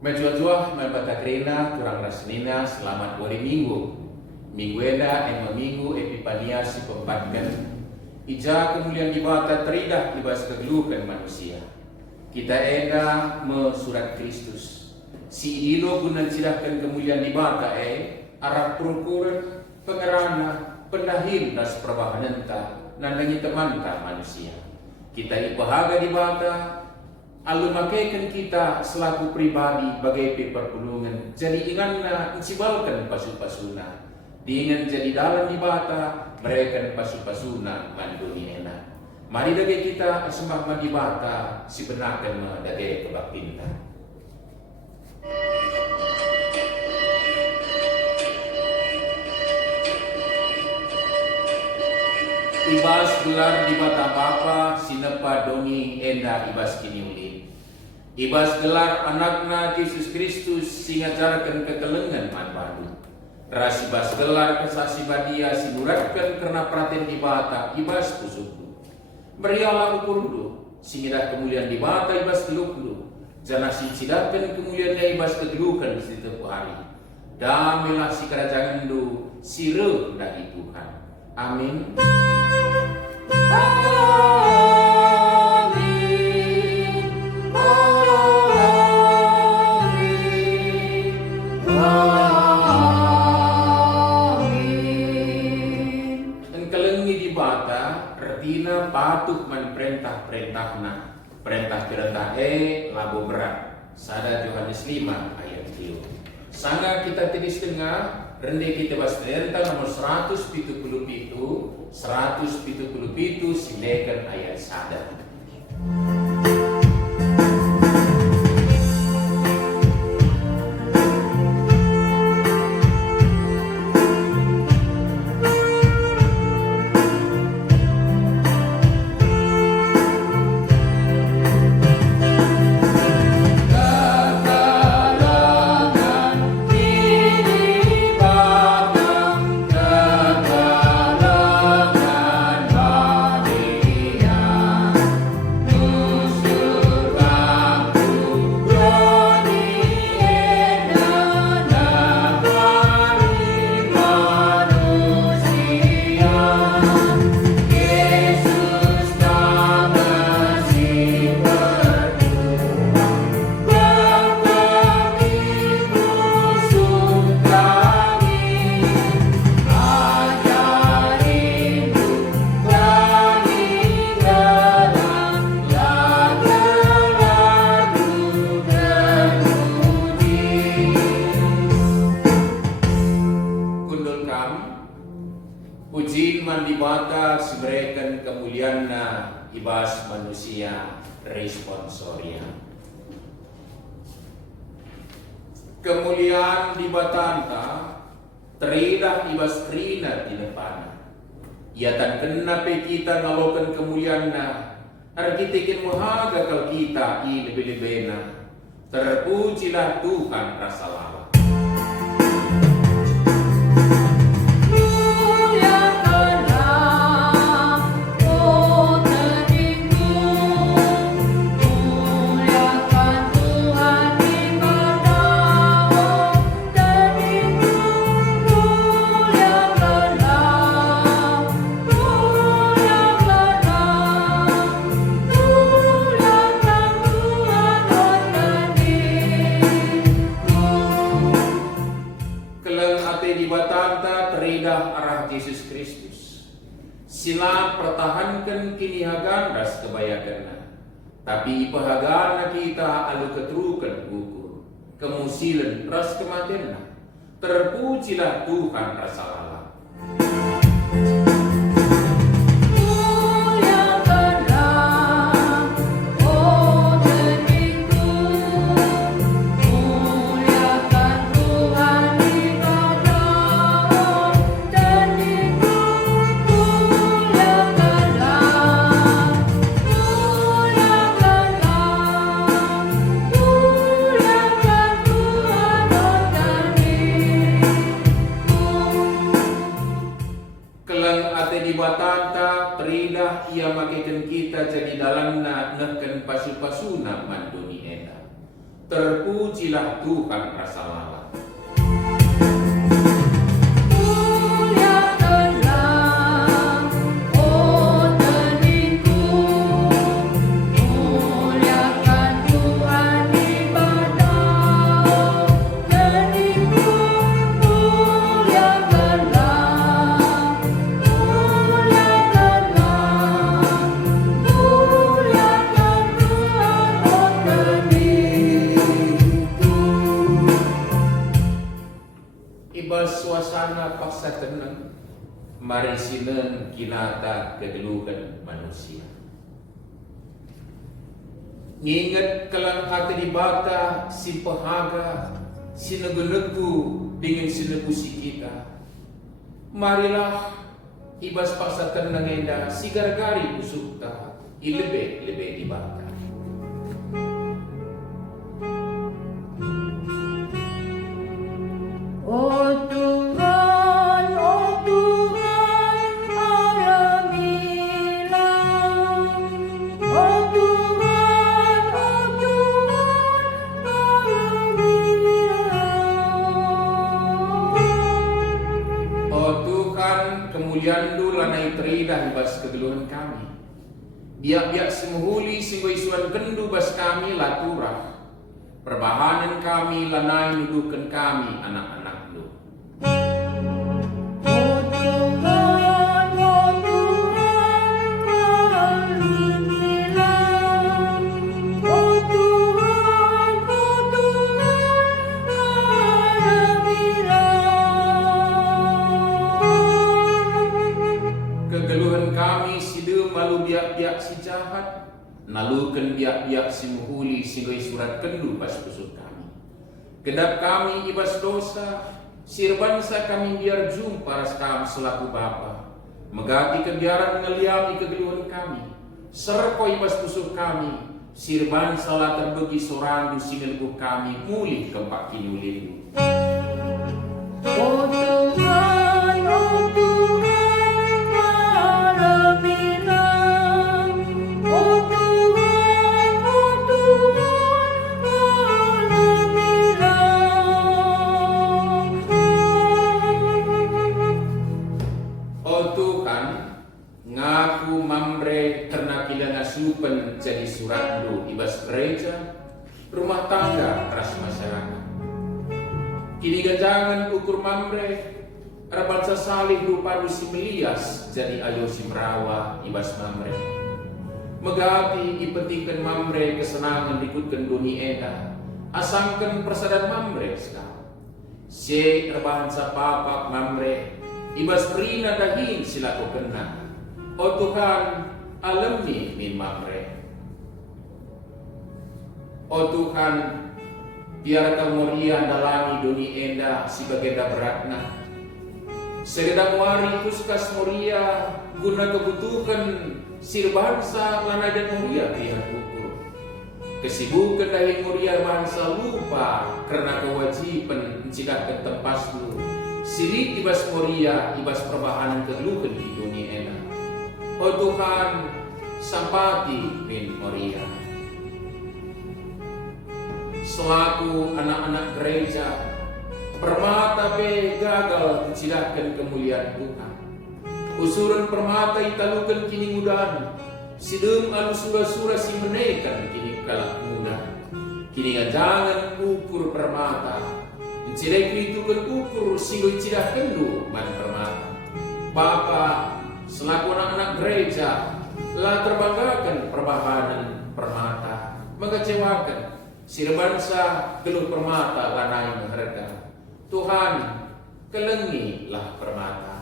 Menjual-jual membata kerena kurang rasnina selamat hari minggu. Minggu eda yang meminggu Epifania si pempatkan. Ija kemuliaan dibata teridah dibas kegeluhan manusia. Kita eda mesurat Kristus. Si ilo guna cidahkan kemuliaan dibata arah perukuran pengerana pendahil das perbahananta nandangi temanta manusia. Kita ipahaga dibata alun makaikan kita selaku pribadi bagai perpulungan. Jadi inganna incibalkan pasu-pasuna. Dengan jadi dalam dibata mereka pasu-pasuna manduni enak. Mari dage kita sembah madibata si benakan dage kebaktinta. Ibas gelar di mata Bapa sinepa dongi enda ibas kini uli. Ibas gelar anakna Yesus Kristus singajarkan kekelengan manpadu. Ras ibas gelar kesasi badia sinuratkan karena praten di bata ibas kusuklu. Berialah ukurlu singidah kemuliaan di bata ibas teluklu. Jana sicidahkan kemuliaannya ibas kegelukan di setiap hari. Damilah si kerajaan lu sire dari Tuhan. Amin. Patuh man perintah-perintahna. Perintah-perintah labo berat. Sada Yohanes 5 ayat 3. Sanga kita tulis tengah rende kita bahas perintah nomor 177 silekan ayat sada. Pujiin mandibata sibrekan kemuliaanna ibas manusia responsoria. Kemuliaan di batanta teridah ibas krina di depan. Ia tan kena pe kita ngalokan kemuliaanna. Arkitekin mohaga kal kita i lebih-lebihna. Terpujilah Tuhan rasa lama. Arah Yesus Kristus. Sila pertahankan kini hagan ras kebayakan. Tapi ipahagana kita alu ketrukan ukur. Kemusilan ras kematian. Terpujilah Tuhan rasa Allah. Terpujilah Tuhan rasa lawat. Suasana paksa tenang, mari sinen kinata kegeluhan manusia. Nginget kelang hati di bata si pehaga, si negu-negu dingin si nebusi kita. Marilah ibas paksa tenang enda si gargari usukta, ilebe-lebe di bata. Oh Tuhan, alamilah. Oh Tuhan, alamilah. Oh Tuhan, kemuliaan du lanai teridah bas kegeluhan kami. Biak-biak semuhuli singgo isuan kendu bas kami laturah. Perbahanan kami lanai nuduhkan kami anak-anak. Kegeluhan kami sideu malu biak-biak si jahat, nalukan biak-biak si muhuli sehingga surat kendu pas pusut kami. Kedap kami ibas dosa, sirbansa kami biar jumpa ras kami selaku Bapa. Megati kebiaran ngeliami kegeluhan kami, serko ibas pusut kami, sirbansa lah terbegi sorandu singelku kami, mulih kempak kinulindu. Oh Tuhan, alamilah. Oh Tuhan, alamilah. Oh Tuhan, ngaku mamre karena kila ngasupen jadi suratdu ibas gereja, rumah tangga ras masyarakat. Kini ganjangan ukur mamre, rabansa salih rupa si Melias jadi ayo si merawa ibas mamre. Megati ipentingkan mamre kesenangan ikutkan dunia eda, asangkan persadan mamre sekali. Si rabansa papak mamre, ibas rina dahin silaku kena. Oh Tuhan, alami min mamre. Oh Tuhan, biarkan Moria dalami dunia enda si bagenda beratna. Segedang wari kuskas Moria guna kebutuhan sirbansa lana dan Moria pihak ukur. Kesibukan dahin Moria bangsa lupa karena kewajiban mencegahkan tempas lu. Sirik ibas Moria ibas perbahanan kegeluhan di dunia enda. Oh Tuhan, sampati min Moria. Selaku anak-anak gereja, permata be gagal mencilahkan kemuliaan Tuhan. Usuran permata italukan kini mudahan, sidem alu sura-sura si menekan kini kalak muda. Kini jangan ukur permata, mencilahkan itu kan ukur singgo cilahkan du man permata. Bapa, selaku anak-anak gereja, telah terbanggakan perbahanan permata, mengecewakan sirbansa geluh permata lanai mengharga. Tuhan, kelengilah permata.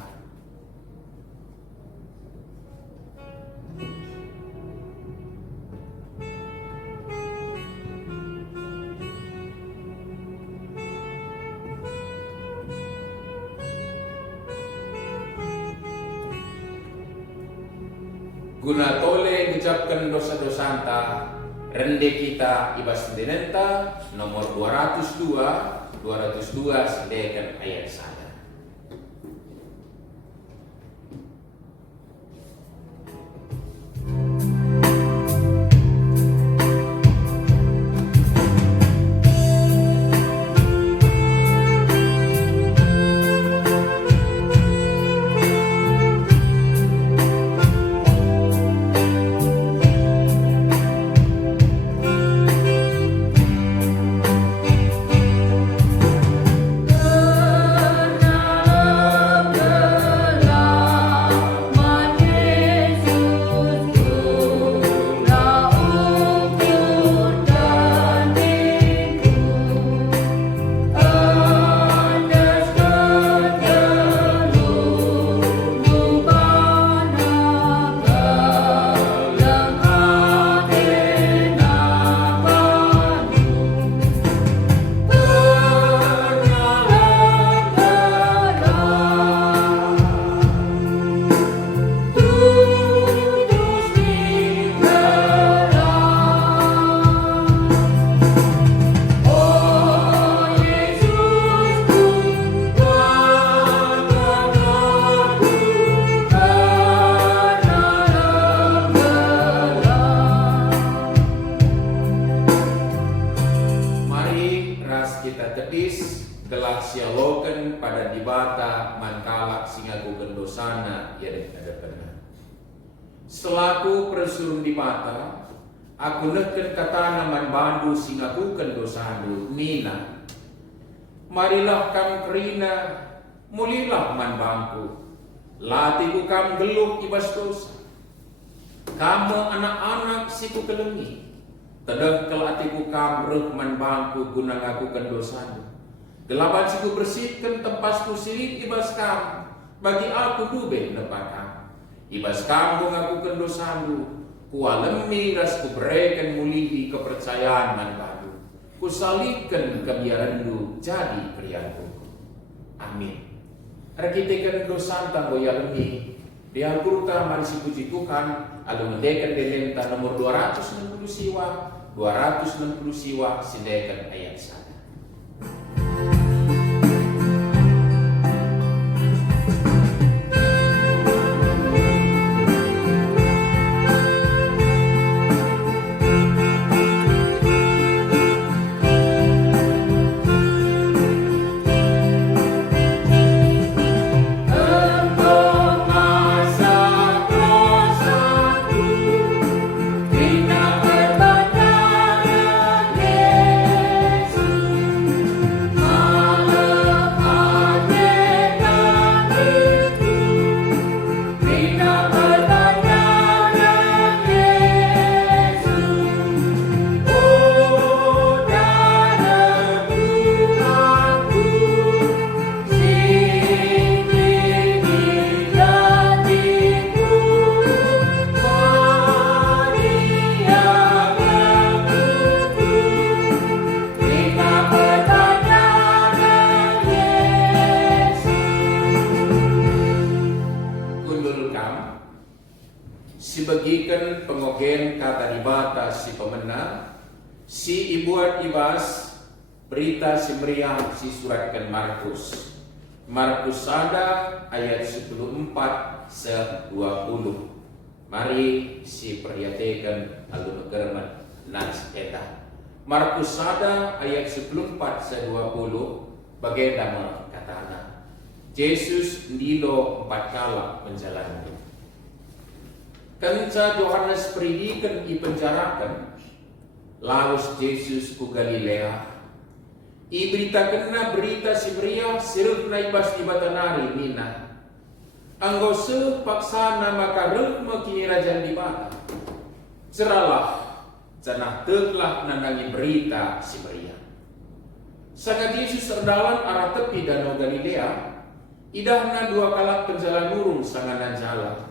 Guna tole ngucapkan dosa-dosanta, rende kita ibas denenta nomor 202 sedekan ayat 1. tepis telah sialoken pada dibata mankalak singakuken dosana ya ada pernah. Selaku presurun dibata, aku neken katana man bandu singakuken dosandu mina. Marilah kam kerina, mulilah man bangku. Latiku kam geluk ibas dosa. Kamu anak-anak siku kelengi. Tedek atiku kam reh man bangku guna ngakuken dosandu. Delapan siku bersihkan tempasku silit ibas kam. Bagi aku dube nepakam. Ibas kamu ngakuken dosandu. Kualemi ras kuberikan mulihi kepercayaan man badu. Kusalihkan kebiarandu jadi kriyanku. Amin. Rakitekan dosan tango yalemi. Di Al-Qur'an mari puji Tuhan. Alu mendekan delenta nomor 260 siwa. 260 siwa sindekan ayat 1. Sibagikan pengogen kata dibata si pemenang, si ibuat ibas berita si meriam si suratkan Markus. Markus ada ayat 14 se 20. Mari si perhatikan alun kerman nas eta. Markus ada ayat 14 se 20 bagaimana katana. Yesus ndilo 4 kala menjalani. Kanca Yohanes predikan dipenjarakan, laus Yesus ku Galilea. Iberitakanna berita si Maria siruk na ibas di batanari mina. Anggo sepaksana maka rukma kini rajan di bata. Ceralah, canah teglah nandangi berita si Maria. Sangat Yesus terdalan arah tepi danau Galilea. Idahna 2 kalak penjalan nurung sanganan jalan.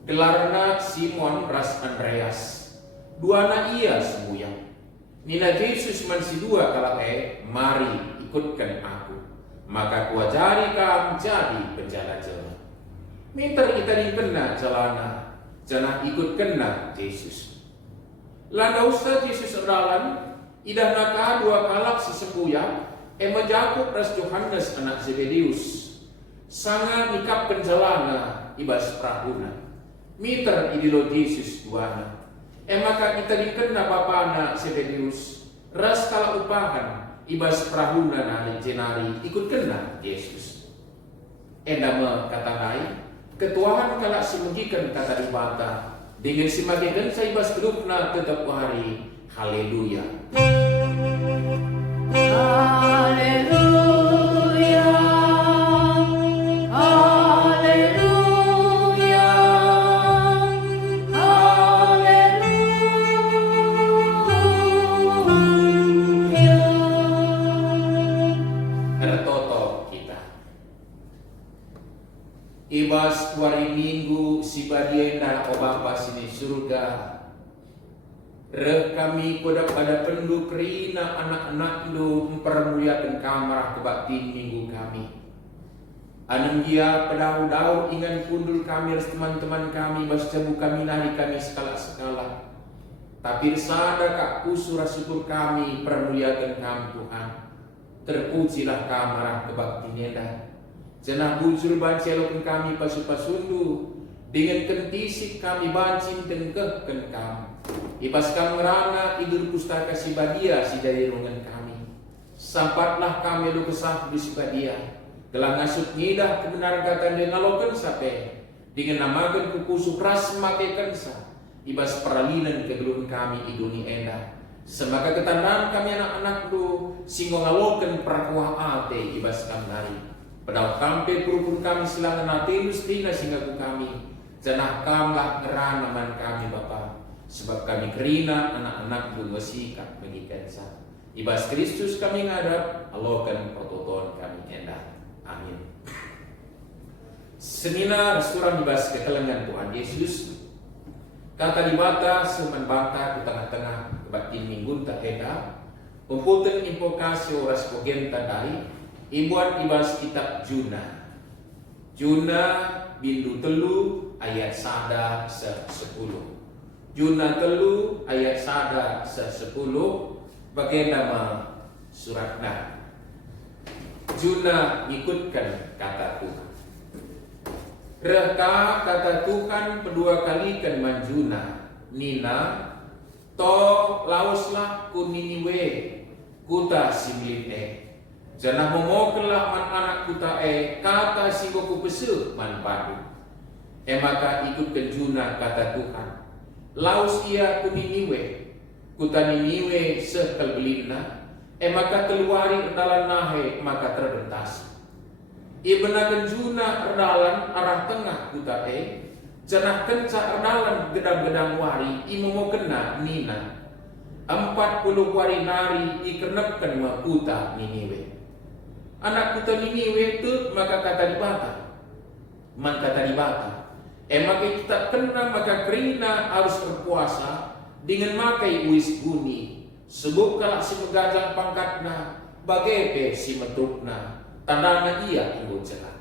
Gelarna Simon ras Andreas. 2 na ia semuyang. Nina Yesus mansi 2 kalak mari ikutkan aku. Maka kuajari kam jadi penjala jema. Minter kita dikena jalana. Jangan ikut kena Yesus. Landa ustaz Yesus erdalan. Idah naka 2 kalak sesempuyang. Jakub ras Yohanes anak Zebedeus. Sanga nikap penjalana ibas prahuna. Miter idilo Yesus duana. Maka kita dikena bapana Zebedeus. Ras kala upahan ibas prahuna nari jenari ikut kena Yesus. Endama kata nai ketuahan kala simugikan kata ibata dengan simagikan sa ibas gelupna tetap hari. Haleluya. Haleluya. Ibas hari Minggu si badiena o Bapa sini surga. Reh kami pada pendu kerina anak-anak lu mempermuliakan kamarah kebakti minggu kami. Aneng dia pedau-dau ingan kundul kami res teman-teman kami bas jabu kami nari kami sekala-sekala. Tapi sada kak kusura syukur kami permuliakan kami Tuhan. Terpujilah kamarah kebakti neda. Janah bujur bancelokan kami pasu-pasundu. Dengan kentisik kami bancin tengkehkan kami. Ibas kami ngerana idur pustaka si badia si dari rungan kami. Sampatlah kami lu kesah disuka dia. Gelang ngasut ngidah kebenaran kata dia ngalokan sape. Dengan namakan kukusuk ras makaikan sa. Ibas peralinan kegeluhan kami di dunia endah. Semaka ketandaan kami anak-anak lu singgo ngalokan prakuah ate ibas kamari. Pedau kampe purupun kami silangan atenus tina sehingga ku kami. Janah kamlah ngerana man kami Bapa. Sebab kami kerina anak-anak lu wasikap mengikan sa. Ibas Kristus kami ngadap, alokan pertotoan kami endah. Amin. Seminar surah ibas kekelengan Tuhan Yesus. Kata dibata seman bata di tengah-tengah kebatin minggu tak endah. Kumpulkan invokasi oras pogenta dari ibuat ibas kitab Juna. Juna bindu telu ayat sada se-10. Juna telu ayat sada se-10. Bagai nama suratnya. Juna ikutkan kata Tuhan. Reka kata Tuhan kedua kali kan manjuna. Nina to lauslah ku Niniwe kuta simlin Janah momokelah man anak kuta kata singgo ku pesu man padu. Maka ikutkan Juna kata Tuhan. Laus ia ku Niniwe kuta Niniwe sekelbelina, maka keluari erdalan nahe maka terbentas. Ibenakan Juna erdalan arah tengah kuta janah kenca erdalan gedang-gedang wari imomo kena Nina. 40 wari nari ikenepkan ma kuta Niniwe. Anak kuta Niniwe itu maka kata dibata. Man kata dibata. Maka kita kena maka kerina harus berpuasa. Dengan makai uis buni sebab kalau si megajang pangkatna bagepe si metukna tandana ia inggo celah.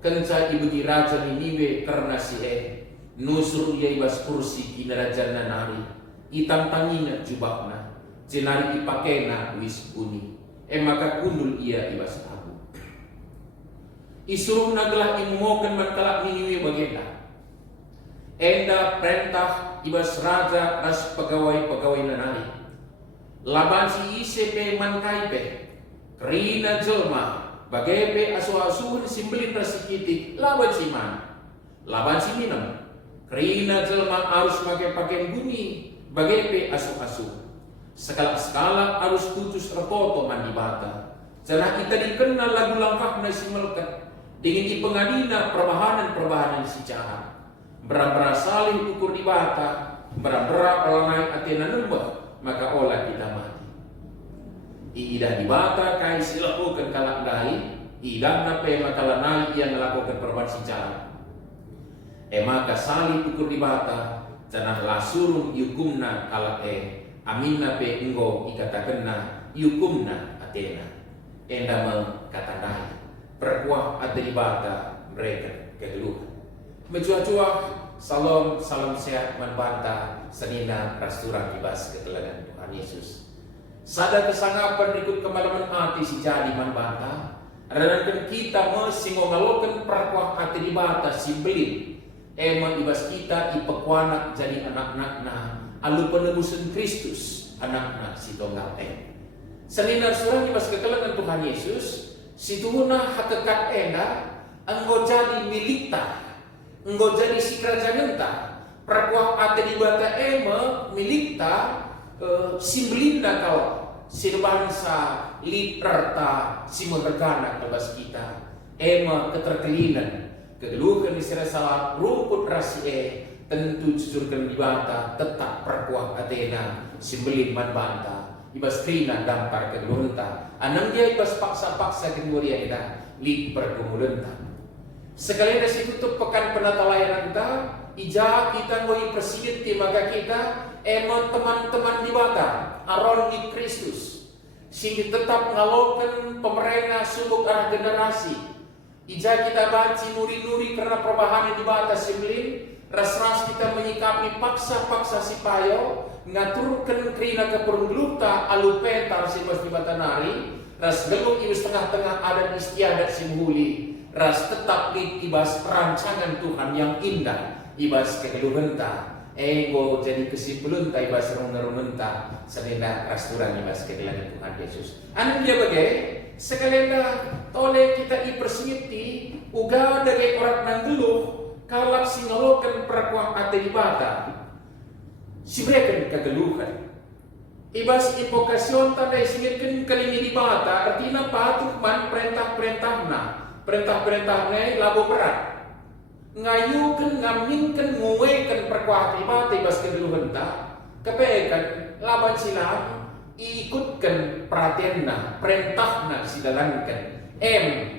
Kenca ibegi raja Niniwe karena si nusur ia ibas kursi kinarajan nari itam tangina jubakna jenari ipakena uis buni maka kundul ia ibas abu. Isuruh naglah imumokan mankalak Niniwe bagenda. Enda perintah ibas raja ras pegawai-pegawai nanari. Laban si ICP mankaipe. Kerina jelma. Bagepe asu-asuhun simbelin rasikitik. Laban si man. Laban si minum. Kerina jelma harus pakai pakaian bumi. Bagepe asu-asuh. Sekala-sekala harus tutus repoto mandibata. Jangan kita dikenal lagu langkah nasi melekat. Dengan ipengadina perbahanan-perbahanan si jahat. Bera-bera salih ukur di bata, bera-bera olangai atena nembah, maka olah kita mati. Iidah di bata kai silakukan kalak dai, idah nape maka lanai yang melakukan perbuatan secara. Maka salih ukur di bata, janah lasurung yukumna kalak amin nape enggo ikatakenna yukumna atena. Endama kata dai, perkuah ate di bata mereka kegeluhan. Mencuah-cuah, salam sehat manbanta senina rasturang ibas ketelangan Tuhan Yesus. Sada kesangapan ikut kemalaman hati si jadi manbanta. Radangkan kita mesingo ngalokan prakuah hati di bata si belin. Emang ibas kita ipekuanak jadi anak-anakna. Alu penebusan Kristus anakna si tonggal senina rasturang ibas ketelangan Tuhan Yesus. Si tuhuna hakikat enda anggo jadi milikta. Enggo jadi si kerajaan entah prakuah ate di bata milikta simbelinda kau si bangsa literta si meregana kebas kita keterkelinan kegeluhan istirahat salah rumput rasi tentu jujurkan di bata tetap prakuah atena simbelin man banta ibas krina dampar kegeluhenta anang dia ibas paksa-paksa kedua dia li pergumulenta. Sekalian dari situ tuh pekan penata layanan kita, ija kita ngoi presiden maka kita teman-teman di bata aron di Kristus, sehingga tetap ngalokan pemerintah subuk arah generasi. Ija kita banci nuri-nuri karena perubahan di bata simlin, ras-ras kita menyikapi paksa-paksa si payo, ngaturkan kerina keperluta alupentar si bas di bata nari, ras geluk ibis tengah-tengah adat istiadat si muhuli. Ras tetap ibas perancangan Tuhan yang indah ibas kegeluhenta Ego jadi kesimpulan tai bahasa runta selena restoran di bahasa kedelan Tuhan Yesus. Anu dia bagai sekalena tole kita dipersingiti uga dagai orang nanggeluh kalap singalokan perkuah ate di bata. Sibrekan kegeluhan. Ibas invokasyon tanda singitkan kalimi di bata artinya patuh man perintah-perintahnya labo berat. Ngayukan, ngaminkan, nguwekan perkuah pribadi bas kegeluhan ta kepekan laban silang ikutkan perhatianna perintahna sidalankan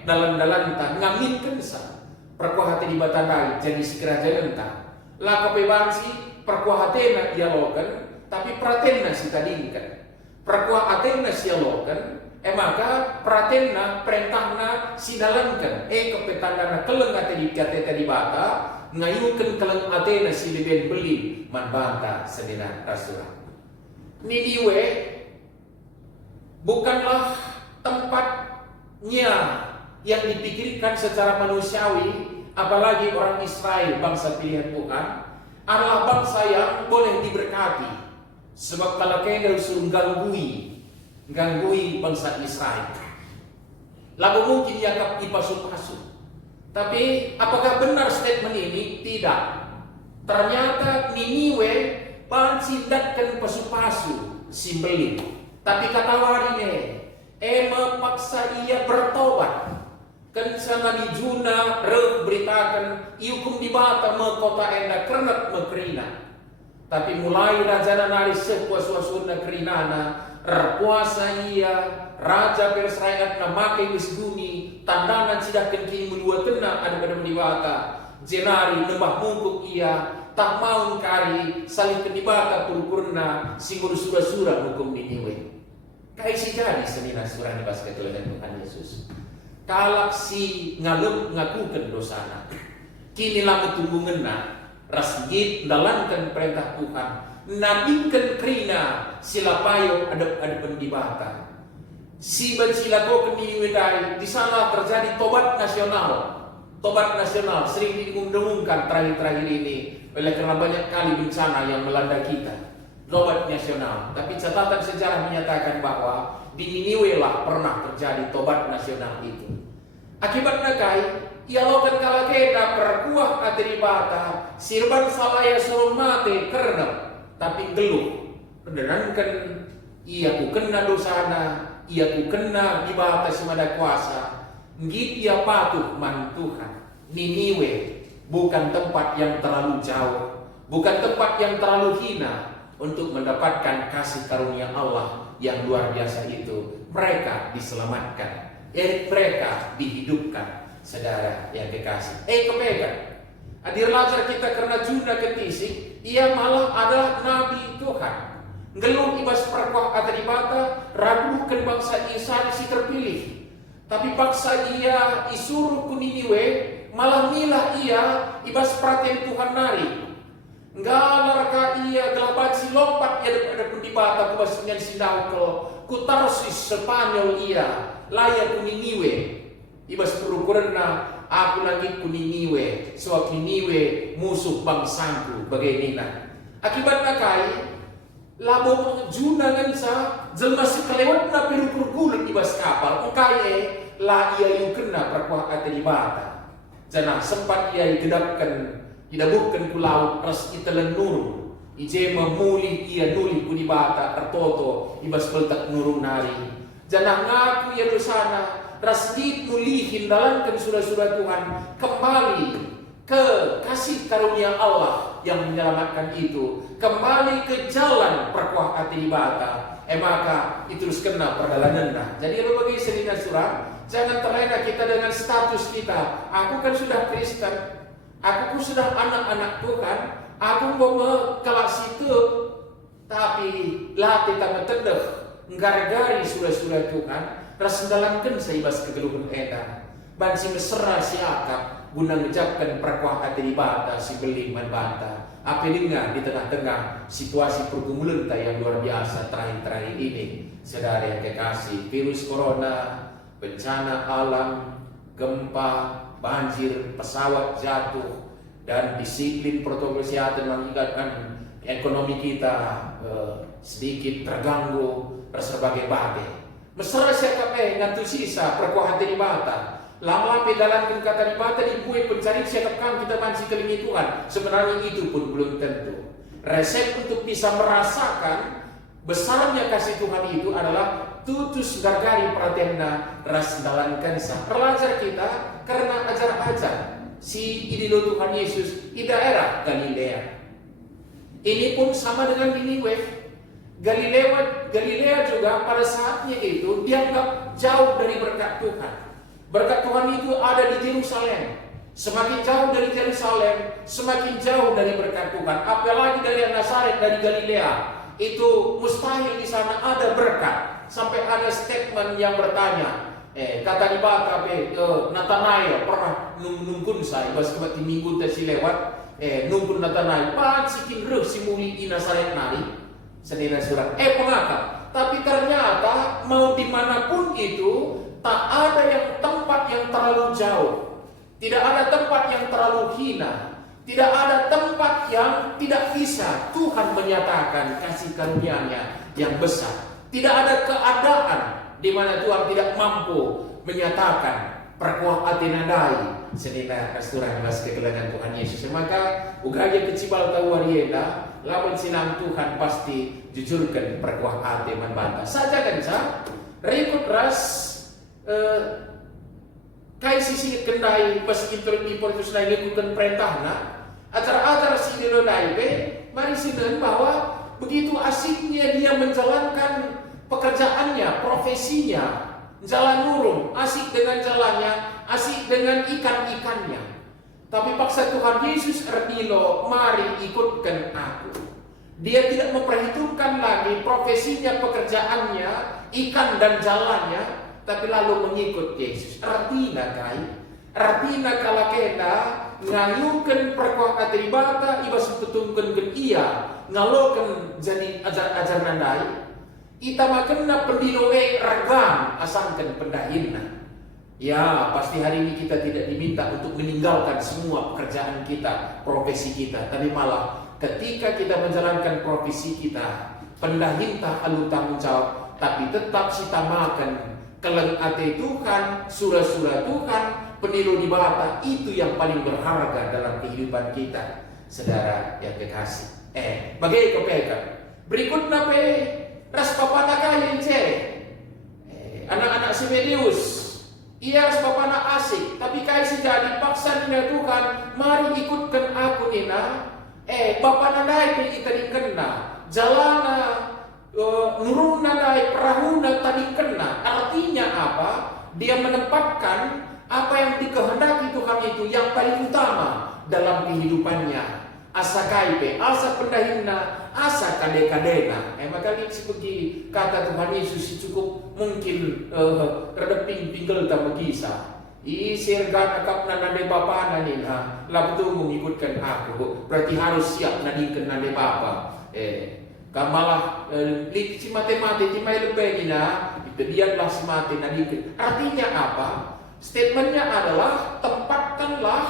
dalam ta ngaminkan sa perkuah hati di batanai jadi sekerajanan ta la kepebansi perkuah hatena dialogan tapi perhatianna sitadingkan perkuah hatena sialogan maka pratenna perintahna sidalankan kepetandana keleng ate di kateta di bata ngayukeun keleng atena si beben beli man banta sedina rasul. Niniwe bukanlah tempatnya yang dipikirkan secara manusiawi, apalagi orang Israel bangsa pilihan Tuhan adalah bangsa yang boleh diberkati sebab kalau kena suruh ganggui bangsa Israel. Lalu mungkin yakap dipasu-pasu. Tapi apakah benar statement ini? Tidak. Ternyata Niniwe pansindatkan pasu-pasu simbelin. Tapi kata warine, memaksa ia bertobat. Kan sana di Juna beritakan iukum di bata kota enda kerenat mekerina. Tapi mulai rajana nari sepuas-wasuna kerinana berpuasa ia raja Persraят na makai wisguni tandangan sidak kini menua kena ada pada menibata jenari lembah mungkuk ia tak maun kari saling kenibata purpurna singur sura-sura hukum Niniwe. Kai si jadi senina surah di basket Tuhan Yesus kalak si ngakukan dosana kini lama tunggu ngena rasgit dalankan perintah Tuhan nabikan krina silapayo ada pendibata. Si sila keniwedai di sana terjadi tobat nasional. Tobat nasional sering diumumkan terakhir-terakhir ini oleh karena banyak kali bencana yang melanda kita. Tobat nasional. Tapi catatan sejarah menyatakan bahwa di Niniwe lah pernah terjadi tobat nasional itu. Akibatnya kai ia lokan kalakeda perkuah atribata sirban salaya suruh mati karena tapi geluh kedenankan ia ku kena dosana ia ku kena di batas semada kuasa ngit ia patuh man Tuhan. Niniwe bukan tempat yang terlalu jauh, bukan tempat yang terlalu hina untuk mendapatkan kasih karunia Allah yang luar biasa itu. Mereka diselamatkan, mereka dihidupkan. Saudara yang kekasih, kepegang hadir lajar kita karena Juna ketisik, ia malah adalah nabi Tuhan. Ngeluh ibas perkuah atribata, ragukan bangsa Israel si terpilih. Tapi bangsa ia isuruh ku Niniwe, malah milah ia ibas perhatian Tuhan nari. Enggak larka ia gelabat si lompat ia daripada pendibata ku basinyan sindaukel, ku Tarsis Spanyol ia, layak ku Niniwe. Ibas perukuranna aku lagi ku Niniwe, soal Niniwe musuh bangsaku bagaimana. Akibatnya kai labo Juna ngansa jelma si kelewat na perukur gulat ibas kapal ukai la ia yukena perkuah atribata. Jangan sempat ia digedapkan didabuhkan ku laut ras itelan nurun ije memuli ia nuli ku dibata tertoto ibas peltak nurun nari. Jangan ngaku ia dosana rasgit mulihin dalamkan surah-surah Tuhan kembali ke kasih karunia Allah yang menyelamatkan itu, kembali ke jalan perkuah atribata. Maka itu terus kena perjalanan. Jadi lo bagi selina surah, jangan terlena kita dengan status kita. Aku kan sudah Kristen, aku pun sudah anak-anak Tuhan, aku mau kelas itu, tapi latih tak metedeh, ngar-gari surah-surah Tuhan. Rasendalankan saibas kegeluhan edan bansi mesra si akap guna ngejapkan perkuah atribata si beling man banta apelingga di tengah-tengah situasi pergumulan yang luar biasa terakhir-terakhir ini. Saudara yang kekasih, virus corona, bencana alam, gempa, banjir, pesawat jatuh, dan disiplin protokol kesehatan mengingatkan ekonomi kita sedikit terganggu berbagai badai. Mesra siapa ngantu sisa perkuah hati di bata. Lama pedalan kata di bata dibuat pencari siapa kan kita masih kelingi Tuhan. Sebenarnya itu pun belum tentu. Resep untuk bisa merasakan besarnya kasih Tuhan itu adalah tutus gargari pratena ras dalankan sa. Pelajar kita karena ajar-ajar si idilo Tuhan Yesus di daerah Galilea. Ini pun sama dengan Niniwe. Galilea juga pada saatnya itu dianggap jauh dari berkat Tuhan. Berkat Tuhan itu ada di Yerusalem. Semakin jauh dari Yerusalem, semakin jauh dari berkat Tuhan. Apalagi dari Nazaret, dari Galilea, itu mustahil di sana ada berkat. Sampai ada statement yang bertanya, kata di bata Nathanael pernah nungkun saya, pas kebati minggu tadi lewat, nungkun Nathanael, sikin ruh si muli di Nazaret nari, senina surat, pengakal. Tapi ternyata mau dimanapun itu, tak ada yang tempat yang terlalu jauh. Tidak ada tempat yang terlalu hina. Tidak ada tempat yang tidak bisa Tuhan menyatakan kasih karunia-Nya yang besar. Tidak ada keadaan di mana Tuhan tidak mampu menyatakan perkuah atenadai senina restoran mas kegelangan Tuhan Yesus. Maka ugaya kecibal tahu warienda lawan sinang Tuhan pasti jujurkan perkuah ate manbanta. Saja kan sa rekod ras kai sisi kendai pas impor itu sudah ngikutin perintahnya acara-acara si dilodai mari sinden bahwa begitu asiknya dia menjalankan pekerjaannya, profesinya, jalan nurung, asik dengan jalannya, asik dengan ikan-ikannya. Tapi paksa Tuhan Yesus erdilo, mari ikutkan aku. Dia tidak memperhitungkan lagi profesinya, pekerjaannya, ikan dan jalannya, tapi lalu mengikut Yesus. Artinya kalau kita ngayukan perkuah atribata, iba sebetulkan ke ia, ngalokan jadi ajar-ajar nandai, ita makenna pendinoe ragam asangkan pendahina. Ya, pasti hari ini kita tidak diminta untuk meninggalkan semua pekerjaan kita, profesi kita, tapi malah ketika kita menjalankan profesi kita, pendahinta alu tanggung jawab, tapi tetap kita makan keleng ate Tuhan, surah-surah Tuhan, peniru di bata, itu yang paling berharga dalam kehidupan kita, saudara yang kekasih. Bagai kepekan. Berikutnya ras papana kain anak-anak Simedius, ia ras papana asik, tapi kai sejadi paksa nina Tuhan, mari ikutkan aku nina. Bapa nadai itadi kena, jalana nurung nadai perahuna tadi kena. Artinya apa? Dia menempatkan apa yang dikehendaki Tuhan itu yang paling utama dalam kehidupannya. Asa kaipe, asa pendahina, asa kade-kadena. Maka ini seperti kata Tuhan Yesus cukup mungkin redeping pinggel tak begisa. Sirga nakap na nade bapa nanin ha, labtu mengikutkan aku. Berarti harus siap nadikan nade bapa. Kamalah si mate-mate ti may lebih na, ibedianlah si mate nadikan. Artinya apa? Statementnya adalah tempatkanlah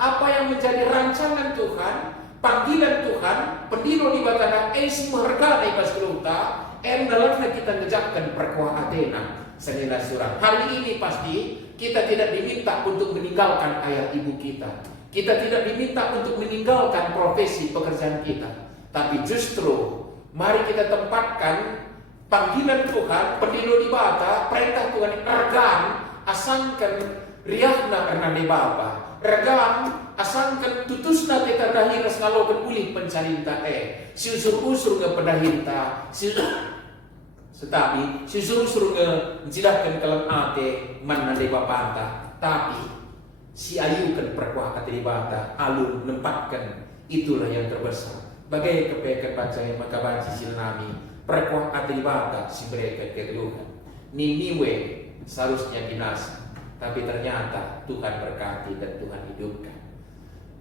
apa yang menjadi rancangan Tuhan, panggilan Tuhan, pendino di batana, si menghargai pas keluta, dalamnya kita ngejakkan perkuah Athena, senila surat. Hari ini pasti kita tidak diminta untuk meninggalkan ayah ibu kita. Kita tidak diminta untuk meninggalkan profesi pekerjaan kita. Tapi justru mari kita tempatkan panggilan Tuhan, pendino di bata, perintah Tuhan, regam, asangkan riahna karena di bapa. Regam, asangkan tutusna te terdahiras ngalokan ulih pencarinta si usur-usur nge pendahinta tetapi si usur-usur nge mencidahkan kalam ate mana de bapanta, tapi si ayukan perkuah ate di bata alun menempatkan itulah yang terbesar. Bagai kepekan baca yang maka baca silnami perkuah ate di bata si mereka kegeluhan Niniwe seharusnya binasa, tapi ternyata Tuhan berkati dan Tuhan hidupkan.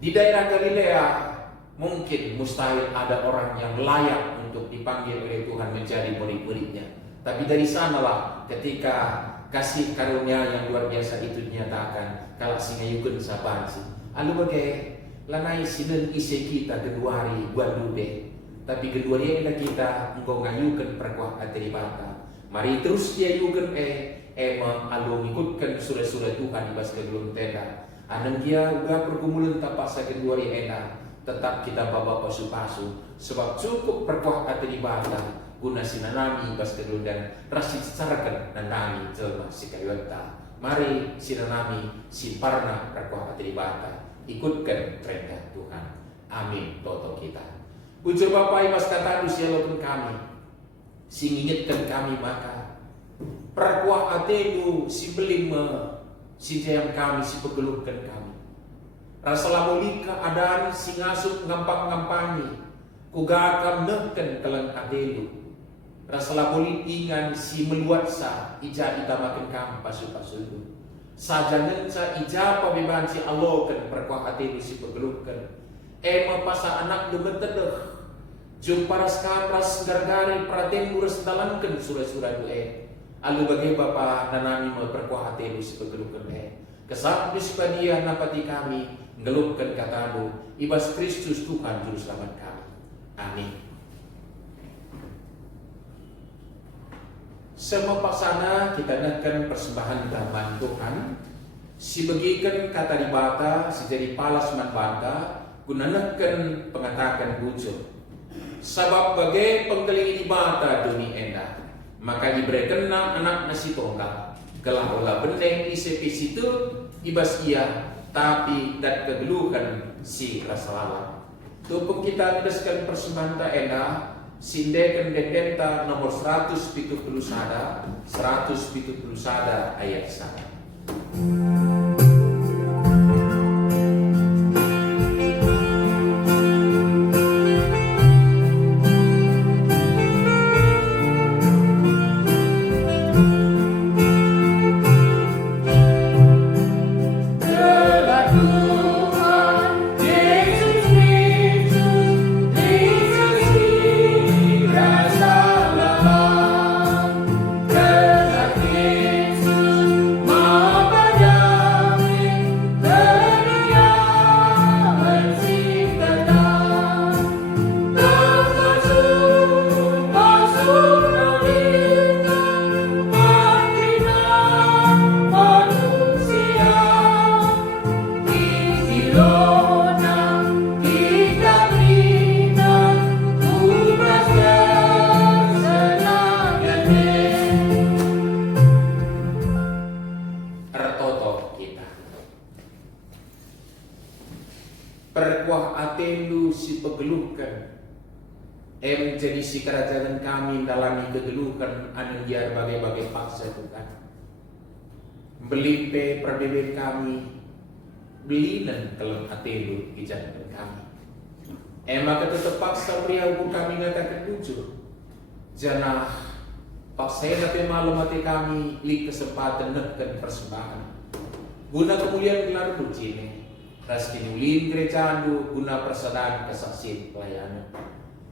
Di daerah Galilea mungkin mustahil ada orang yang layak untuk dipanggil oleh Tuhan menjadi murid-muridnya. Tapi dari sanalah ketika kasih karunia yang luar biasa itu dinyatakan, kalau singayukun sabansi. Alu bagai lanai sinen ise kita keduari guadude. Tapi kedua dia kita engkau ngayukan perkuah hati bata. Mari terus dia yukan emang alu ngikutkan surah-surah Tuhan ibas kegelun tenda. Anang dia uga pergumulan tapak sa kedua dia enak. Tetap kita bawa pasu-pasu sebab cukup perkuah hati bata guna sinanami ibas kegelun dan rasid secarakan nanami jelma si kayuanta. Mari sinanami si parna perkuah hati bata. Ikutkan perintah Tuhan. Amin. Toto kita. Ujar Bapak ibas kata sialakan kami. Singingatkan kami maka perkuah atenu si belima si jayam kami si pegelupkan kami. Rasa lamolika adaan si ngasuk ngampak-ngampani kugakam nehken kelan atenu. Rasa lamolikingan si meluat sa ija itamakan kami pasu-pasu itu. Sajangan sa ija pabiban si alokan perkuah atenu si pegelupkan. Ema pasa anak lumetedeh. Jumparas kapras gargari praten buras dalankan surah-surah doa. Alu bagi Bapa nanami memperkuah hati si pegelupkan kesab dispadia napati kami ngelupkan katamu ibas Kristus Tuhan juru selamat kami. Amin. Semua paksana kita naikkan persembahan taman Tuhan. Si bagikan kata dibata si jadi palas manbanta gunanakan pengatakan bujur. Sabab bagai pengkelingi ibata dunia endah, maka diberikan anak nasi tongkal. Kelah olah bendeng isepis itu ibas ia, tapi dat kegeluhan si rasa lalat. Tupung kita mendeskan persembahan tak endah, sindekan dendenta nomor 170 sada ayat 1. Perkuah atenu si pegeluhkan jadi si kerajaan kami dalami kegeluhkan anu biar bagai-bagai paksa Tuhan. Belipe perbebet kami belinan kelem atenu ijaran kami. Maka tetap paksa pria kami ngatakan jujur. Janah paksa tapi malam hati kami li kesempatan neken persembahan. Guna kemuliaan gelar puji ras kinulin gereja guna persadaan kesaksian pelayanan.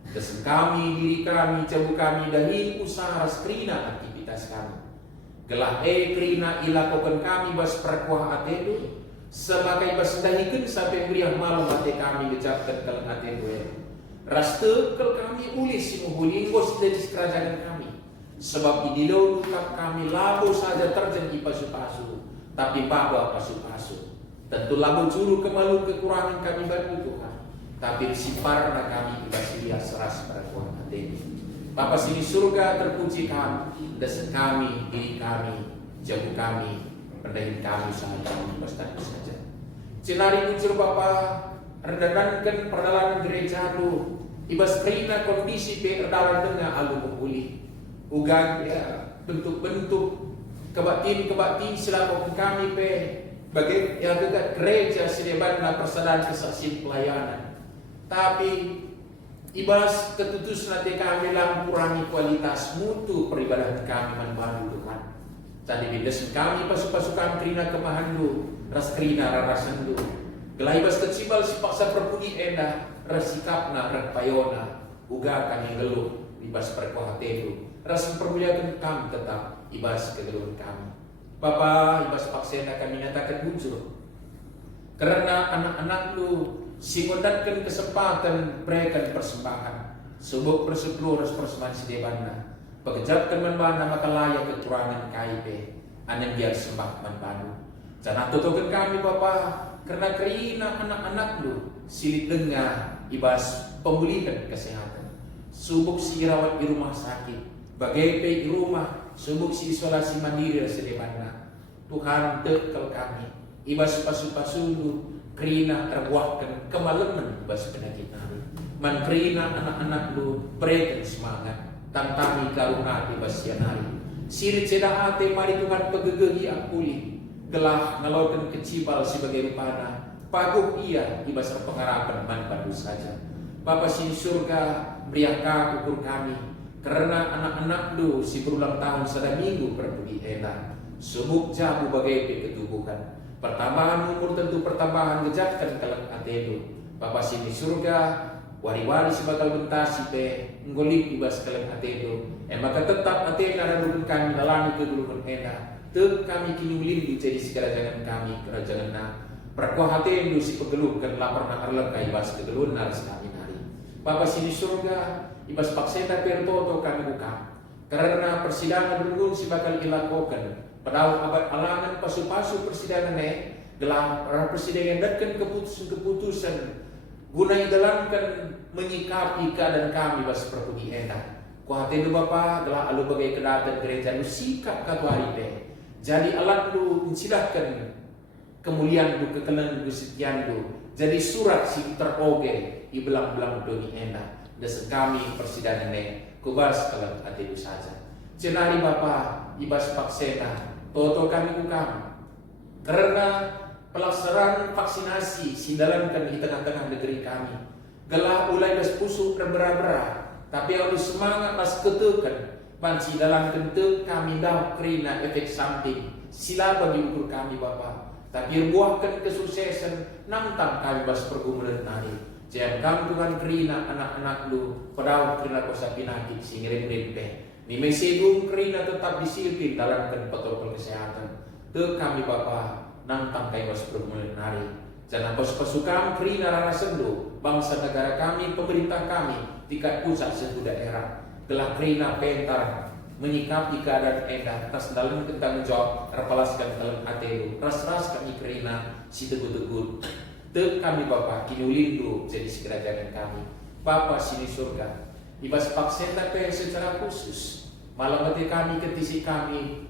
Kesen kami, diri kami, jauh kami dahin usaha ras krina aktivitas kami. Gelah krina ilakokan kami bas perkuah atenu sebagai bas dahikan sampai beriah malam hati kami gejapkan kalang atenu. Ras tekel kami ulis si muhulingos dari kerajaan kami. Sebab idilau lukap kami labo saja terjadi pasu-pasu, tapi bawa pasu-pasu. Tentu labu juru kemalu kekurangan kami bantu Tuhan. Tapi siparna kami ibasilia seras pada Tuhan hati. Bapa sini surga terpuji kami, dasar kami, diri kami, jauh kami, pendahin kami sangat kami pasti saja. Cenari unsur Bapa, rendahankan perdalan gereja lu, ibas kerina kondisi perdalan tengah alu menghuli. Ugag ya, bentuk-bentuk kebatin selaku kami bagi yang dekat gereja sedebatna persadaran kesaksian pelayanan. Tapi ibas ketutus nanti kami lang kurangi kualitas mutu peribadahan kami manbalu Tuhan. Tadi bidas kami pasukan krina kemahandu, ras krina rarasandu. Gelahibas kecibal si paksa perpuni endah, rasikapna rakpayona, uga kami geluh ibas perkuah tedu. Ras permuliakan kami tetap ibas kegeluhan kami. Bapa, ibas paksena kami nyatakan bujur. Karena anak-anak lu simondatkan kesempatan berikan persembahan. Subuk persepuluh ras perseman sidebana. Pekejapkan manbana maka layak kekurangan KIP. Anan biar sembah manbanu. Jangan tutukan kami Bapa, karena kerina anak-anak lu silit lengah ibas pemulihan kesehatan. Subuk si rawat di rumah sakit, bagai di rumah, subuk si isolasi mandiri sedemana. Tuhan tekel kami, ibas pasu-pasulu, kerina terbuahkan kemalaman ibas penyakit nari. Man kerina anak-anak lu berikan semangat, tantami karuna ibas yanari. Sirit seda ate mari Tuhan pegegehi akuli, gelah ngelautan kecibal sebagai rupana. Paguh ia ibas pengharapan manpadu saja. Bapa sini surga beriaka ukur kami, karena anak-anak lu si berulang tahun sada minggu pergi enak. Subuk jamu bagai ketubuhan. Pertambahan umur tentu pertambahan gejatkan kalak atelu. Bapa sini surga wari-wari sebagai bentasi pe ngolip ibas kalak atelu. Maka tetap atena dan kami dalami keduluan enak. Tek kami kini melindungi jadi si kerajaan kami, kerajaan na perkuah hati si pegeluhkan lapar na arlem ka ibas kegeluhan naris kami nari. Bapa sini surga ibas pakseta pertoto kami buka. Karena persidangan berungun si bakal ilakokan. Padahal abad alangan pasu-pasu persidangan gelang persidangan datkan keputusan guna idalamkan menyikapi keadaan kami bas perpudi enak. Kuhati lu Bapa gelah alu bagai kedatan gereja lu sikap katu hari deh. Jadi alat lu mensilahkan kemuliaan lu kekelan lu setian lu. Jadi surat si teroge i belang-belang doni enak. Desa kami persidangan kubas kalau hati lu saja. Cenari Bapa ibas paksena toto kami ukam. Karena pelaksanaan vaksinasi sindalankan di tengah-tengah negeri kami. Gelah ulai bas pusuk berbera-bera. Tapi harus semangat mas ketekan. Panci dalam kentek kami dah kerina efek samping. Sila bagi ukur kami Bapa. Tapi buahkan kesuksesan nantang kami bas pergumulan nari. Jangan kami Tuhan kerina anak-anak lu. Padahal kerina kosa pinakit singirim-rim Ni mesegung kerina tetap disiplin dalam protokol kesehatan. Te kami Bapa nantang kami bas pergumulan nari. Jangan pas-pasukam kerina rara sendo. Bangsa negara kami, pemerintah kami tingkat pusat satu daerah telah kerina pentar menyikapi keadaan endah atas dalam tanggung jawab terpalaskan dalam atelu ras-ras kami kerina si tegut-tegut te kami Bapa kini ulindu jadi si kerajaan kami Bapa sini surga ibas paksenta pe secara khusus malam hati kami ketisi kami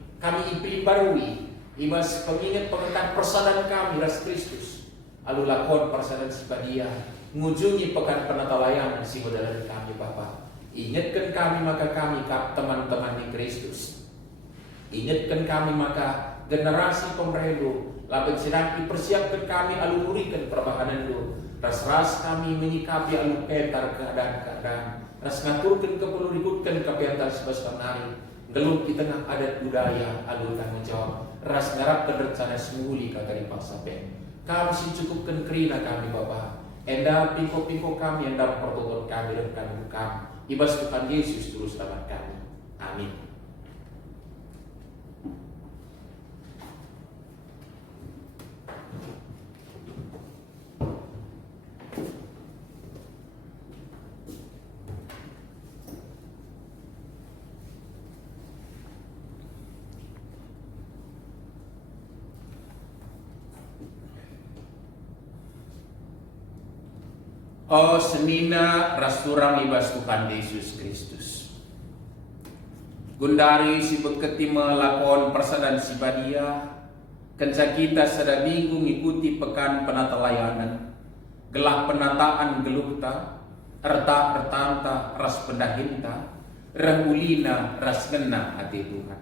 ipri barui ibas pengingat pengekan persadan kami ras Kristus alu lakon persadan si badia mengunjungi pekan penatalayan si modal kami Bapa. Ingatkan kami maka kami teman-teman di Kristus. Ingatkan kami maka generasi pemrelu. Labet sedang dipersiapkan kami alu murikan perbahanan lu. Ras-ras kami menyikapi alu pentar keadaan-keadaan. Ras ngaturkan keperlu ributkan kepentar sebesar nari. Geluh di tengah adat budaya alu tanggung jawab. Ras ngarapkan rencana semuli kata dipaksa pen. Kami si cukupkan kerina kami Bapa. Enda pingko-pingko kami, enda protokol kami dan kami bukan. Ibas Tuhan Yesus terus selamat kami. Amin. Oh senina rasturang ibas Tuhan Yesus Kristus. Gundari si beketi melakon persadan si badia. Kenca kita sada minggu ngikuti pekan penatalayanan. Gelah penataan geluhta. Erta-ertanta ras pendahinta. Rahulina ras ngena hati Tuhan.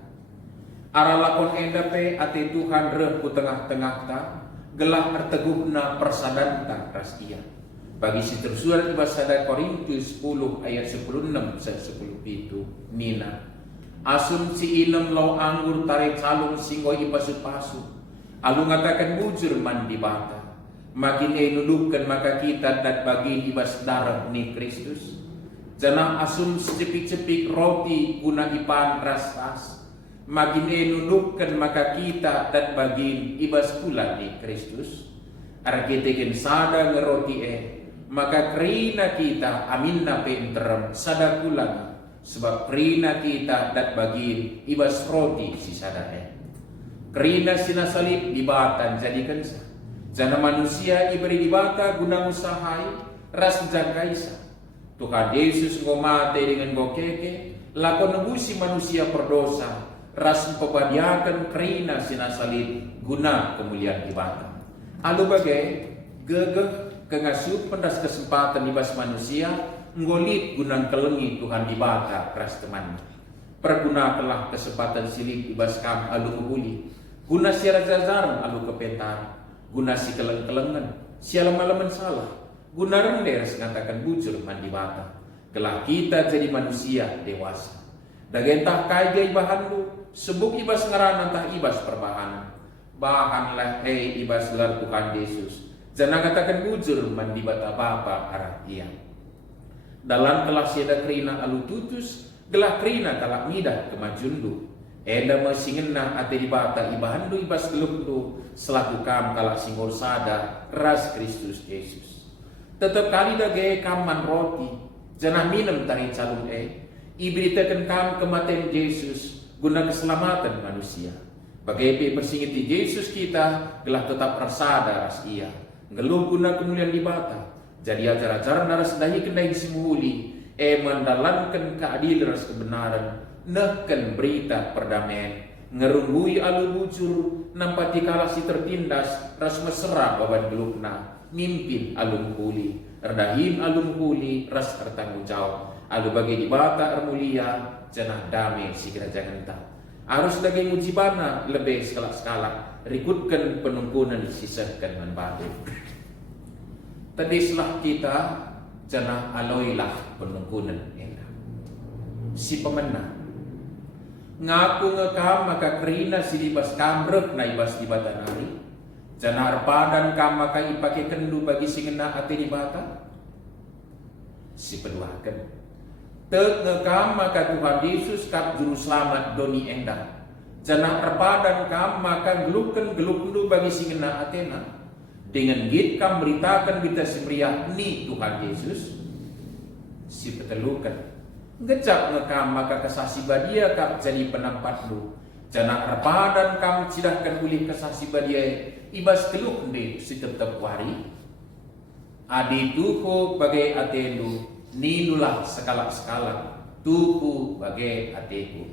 Ara lakon endape hati Tuhan reh ku tengah-tengah ta. Gelah erteguhna persadanta ras ia. Bagi si tersurat ibas sada Korintus 10 ayat 16 dan 10 Nina asun si inem lau anggur tarik calung singgo ipasu-pasu alu ngatakan bujur mandi bata makin nulukan maka kita dan bagi ibas darah ni Kristus janang asun secepik-cepik roti guna ipan ras-ras makin nulukan maka kita dan bagi ibas pula ni Kristus arkiteken sada ngeroti maka kerina kita aminna penterem sadakulan sebab kerina kita dat bagin ibas roti si sadane. Kerina sina salib dibatan jadikan sa. Jana manusia iberi dibata guna usahai ras jagaisa. Tuhan Yesus ngomate dengan gokeke lakon nebusi manusia perdosa ras pepadiakan kerina sina salib guna kemuliaan dibata. Alu bagai gegeh kengasup pendas kesempatan ibas manusia ngolit gunan kelengi Tuhan dibata ras teman. Pergunakanlah kesempatan silip ibas kam alu kebuli. Guna siara jazaran alu kepentar. Guna si keleng-kelengan siala malaman salah. Guna renderes ngatakan bujur mandi bata. Gelah kita jadi manusia dewasa. Dagentah kaya ibahan lu. Sebuk ibas ngeranan tah ibas perbahanan. Bahanlah ibas gelar Tuhan Yesus. Jangan katakan bujur mandi bata bapa arah ia. Dalam kelas ada kerina alu tutus, gelah kerina talak midah kemajundu. Enda masingena ate di bata ibahandu ibas gelundu selaku kam kalak singol sada ras Kristus Yesus. Tetap kali dage kaman roti, jangan minum tari calung iberitakan kam kematian Yesus guna keselamatan manusia. Bagai bersingiti Yesus kita gelah tetap rasada ras ia. Ngeluh guna kemuliaan di bata. Jadi ajar-ajar naras dahi kendai simuli. Mendalankan keadilan ras kebenaran. Nehken berita perdamaian. Ngerunggui alu bujur. Nampati kala si tertindas. Ras mesra baban gelukna. Mimpin alum huli. Erdahin alum huli. Ras tertanggung jawab. Alu bagi di bata ermulia. Janah damai si kerajaan entah. Harus daging mujibana lebih skala-skala. Rikutkan penumpunan disisahkan manbadu. Tadi setelah kita janah aloilah penumpunan enak. Si pemenang ngaku ngekam maka kerina si libas kamrek na ibas di batanari. Janah arpadan kam maka ipake kendu bagi singena ati di bata. Si peduakan tek ngekam maka Tuhan Yesus kap juru selamat doni endah. Janah terpadan kam maka geluk-geluk bagi singena Athena. Dengan git kam beritakan kita semeriah ni Tuhan Yesus. Si petelukan ngecap ngekam maka kesasi badia kam jadi penampat lu. Janah terpadan kam cidahkan ulih kesasi badia ibas teluk di si tetap wari. Adi tuhu bagai atenu. Nilulah sekala-sekala tuku bagai hatiku.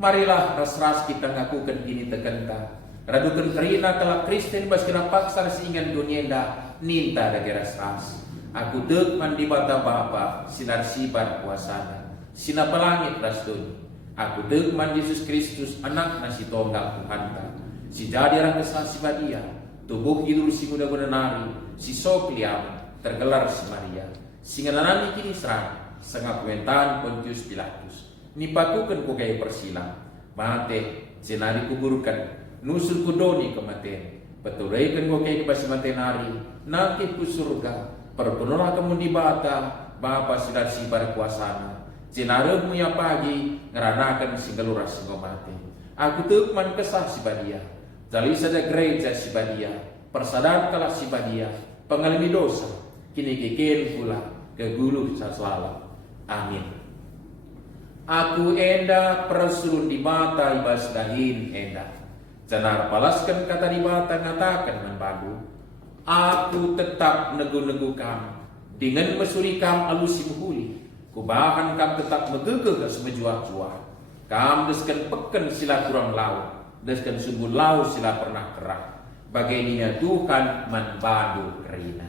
Marilah ras-ras kita ngakukan gini tekenta. Radukan kerina kelak Kristen bas kena paksa seingan dunia dah ninta dagi ras-ras. Aku dek mandi bata bapa sinar sibar kuasana. Sina pelangit ras dunia. Aku dek mandi Yesus Kristus anak nasi tonggal Tuhanta. Si jadi orang kesasi badia. Tubuh hidur si muda-muda nari. Si sokliam. Tergelar si Maria. Singananami kini serang. Sengap kuentan Pontius Pilatus. Nipakukan ku gaya persilang. Mate, jenari kuburkan. Nusul kudoni kematian. Petulaikan ku gaya kebasi matenari. Nakit ku surga. Perpenulah kamu di bata. Bapa sidar sibar kuasana. Jenaremu ya pagi. Ngeranakan singgalura singomate. Aku tukman kesah si badia. Jali saja gereja si badia. Persadaran kalah si badia. Pengalami dosa. Kini kekil pula ke gulu selalu. Amin. Aku enda persulun di mata ibas dahin enda. Janar palaskan kata di mata ngatakan manbadu. Aku tetap negu-negu kam. Dengan mesuri kam alusi muhuli. Kubahan kam tetap megegeh semejuah-juah. Kam deskan peken sila kurang lau. Deskan sumbu lau sila pernah kerah. Bagainya Tuhan manbadu kerina.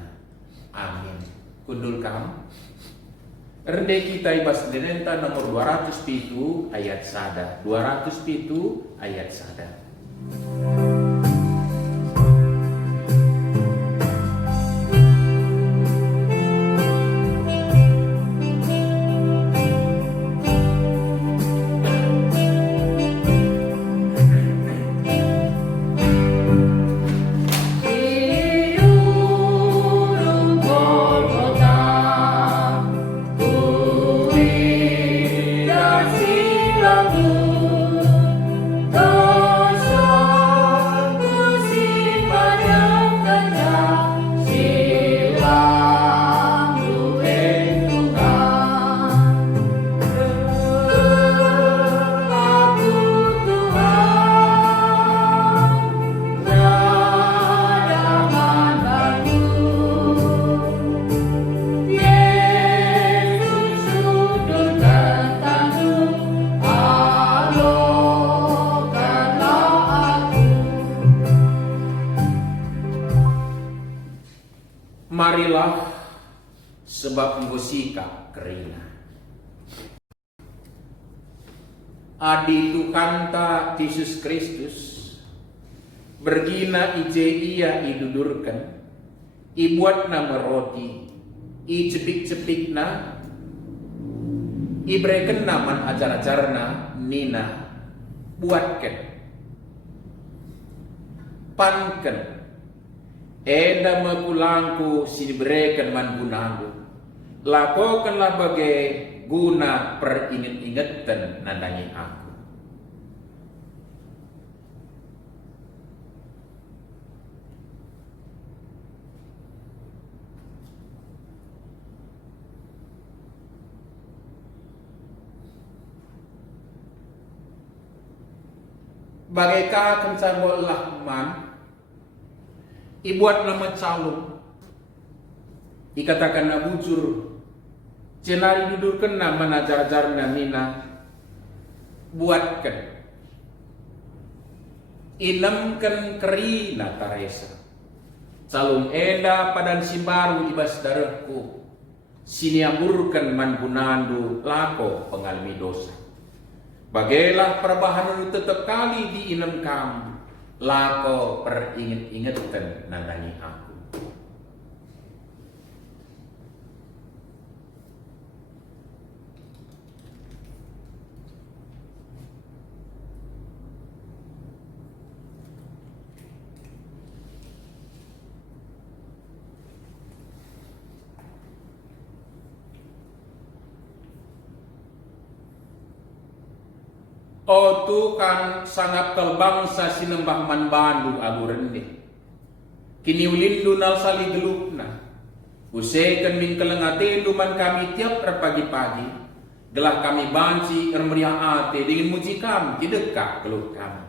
Amin. Kundul kam. Rende kita ibas denenta nomor 207 ayat sada. 207 ayat sada. Dosa Marilah sebab ngosika kerina. Adi Tuhan ta Yesus Kristus bergina ije ia idudurkan, ibuat nama roti, i cepik-cepik na, ibreken naman ajar-ajarna nina buatkan, panken, enda makulangku sinibrekan man gunaku, lakokanlah bagai guna peringet-ingetan nandangi aku. Bagai kakang cabol lahman, ibuat nama calung, ikatakan na bujur, cenari dudurkan nama najar-jar namina, buatkan, inamkan kerina taresa, calung enda padan simbaru ibas darahku, siniamburkan mangunandu lako pengalami dosa. Bagailah perbahanan tetap kali di inem kamu, lako peringet-ingetan nandani aku. O Tuhan sangat kalbangsa sinembah man bandu agu rende. Kini ulindu nal sali gelupna. Usekan min kelengatendu man kami tiap pagi-pagi. Gelah kami banci ermeriah ate dengan muji kami kidekak geluh kami.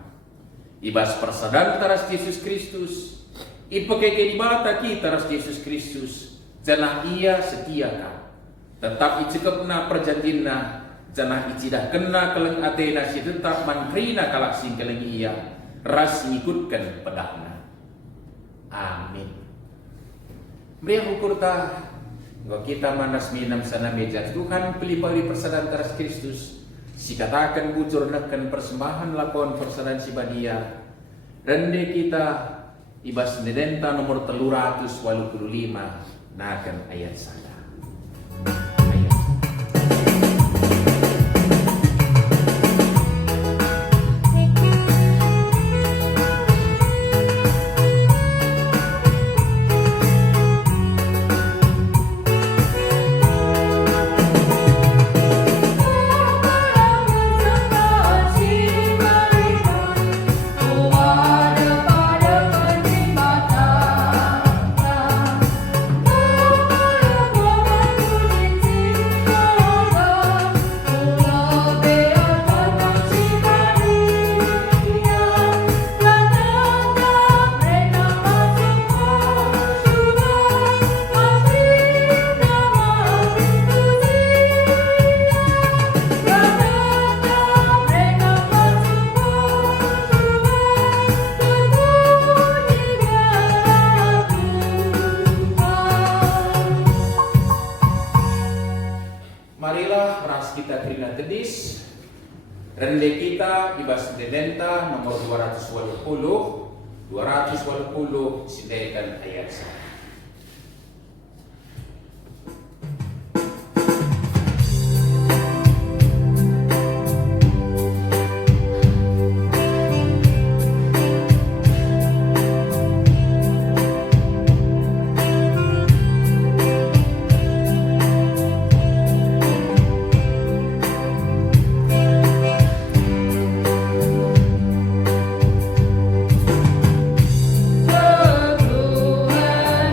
Ibas persadan taras Yesus Kristus. Ipekeke di bata kita taras Yesus Kristus. Janah ia setia kami. Tetap icekepna perjanjinna. Janah icidah kena keleng atena si tetap mankrina kalak sing keleng iya ras ngikutkan pedahna. Amin. Meriah ukur ta nggo kita manas minam sana meja Tuhan pelipari persadan taras Kristus si katakan bujur neken persembahan lakon persadan si badia rende kita ibas nedenta nomor 385 nakan ayat sana. Marilah ras kita kerina tedis rende kita ibas dedenta nomor 280 sindekan ayat 1. Tuhan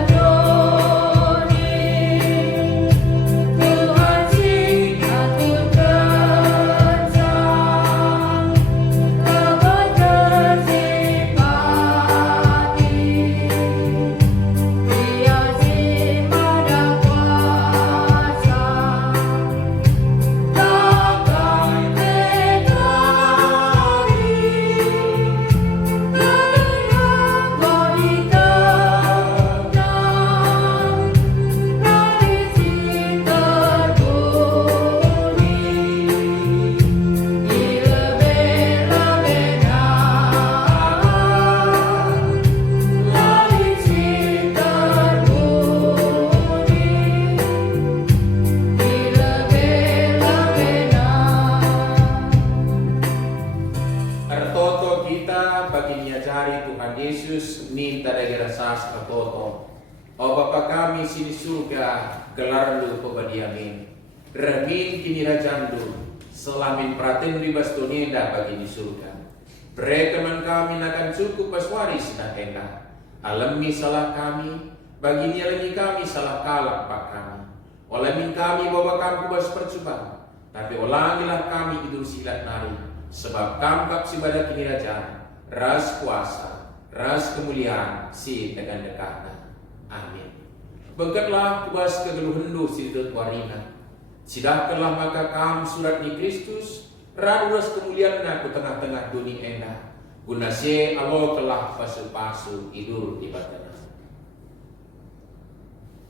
bagi niajari Tuhan Yesus minta dagira sastra toto. O Bapa kami sini surga, gelar lu pebadiamin. Remin kini rajandu, selamin praten ribas toneda bagi di surga. Brekeman kami akan cukup paswaris dan enak. Alami salah kami, bagi nyalami kami salah kalah pak kami. Olamin kami bawa kami bas percobaan, tapi ulangilah kami idul silat nari. Sebab kamkap si badak kini raja, ras kuasa, ras kemuliaan si dengan dekatna. Amin. Bengkatlah kubas kegeluhendu si dut warina. Sidahkanlah maka kam surat ni Kristus, raduas kemuliaan ku tengah-tengah dunia endah. Guna se Allah telah pasu-pasu idur di batana.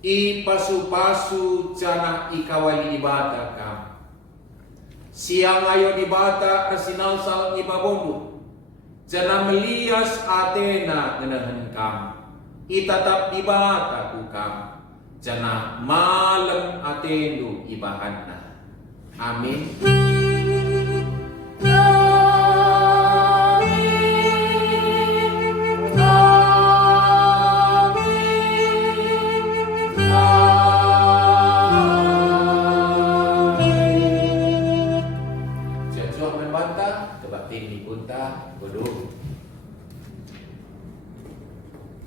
I pasu-pasu jana ikawali di bata kam. Siang ayo di bata arsinal sal ibabondu. Jana melias Athena genahan kam. Itatap di bata kukam. Jana malam Athenu ibahanna. Amin. Jatuh membantah, kebatin di punta, bodoh